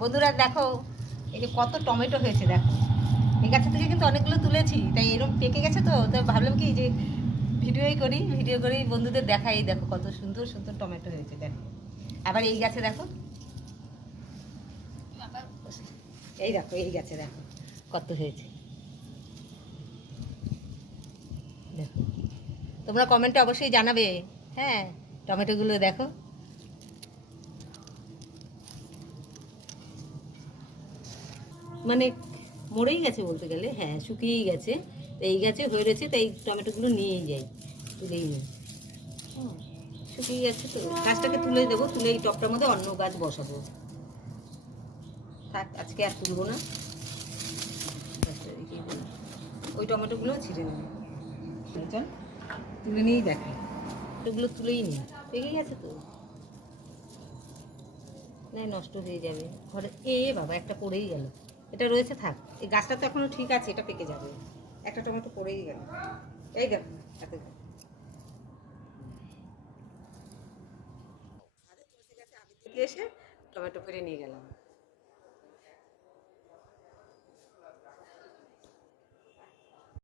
বন্ধুরা দেখো, এই যে কত টমেটো হয়েছে দেখো। এই গাছের থেকে কিন্তু অনেকগুলো তুলেছি, তাই এরকম পেকে গেছে তো তাই ভাবলাম কি যে ভিডিও করি বন্ধুদের দেখাই। দেখো কত সুন্দর সুন্দর টমেটো হয়েছে দেখো। আবার এই গাছে দেখো, এই দেখো এই গাছে দেখো কত হয়েছে দেখো। তোমরা কমেন্টে অবশ্যই জানাবে। হ্যাঁ, টমেটোগুলো দেখো। মানে মরেই গেছে বলতে গেলে, হ্যাঁ শুকিয়েই গেছে। তো এই গাছে হয়ে রয়েছে, তাই টমেটোগুলো নিয়েই যাই, তুলেই নিই। শুকিয়ে গেছে তো গাছটাকে তুলে দেবো, তুলে এই টবটার মধ্যে অন্য গাছ বসাবো। থাক, আজকে আর তুলবো না, ওই টমেটোগুলোও ছিঁড়ে নেবো। চল তুলে নিয়েই দেখাই, ওগুলো তুলেই নিই, পেকে গেছে তো না নষ্ট হয়ে যাবে ঘরে। বাবা একটা পড়েই গেল, এটা রয়েছে থাক। এই গাছটা তো এখনো ঠিক আছে, এটা পেকে যাবে। একটা টমেটো পড়েই গেল, এই দেখো এত এসে টমেটো পেরে নিয়ে গেলাম।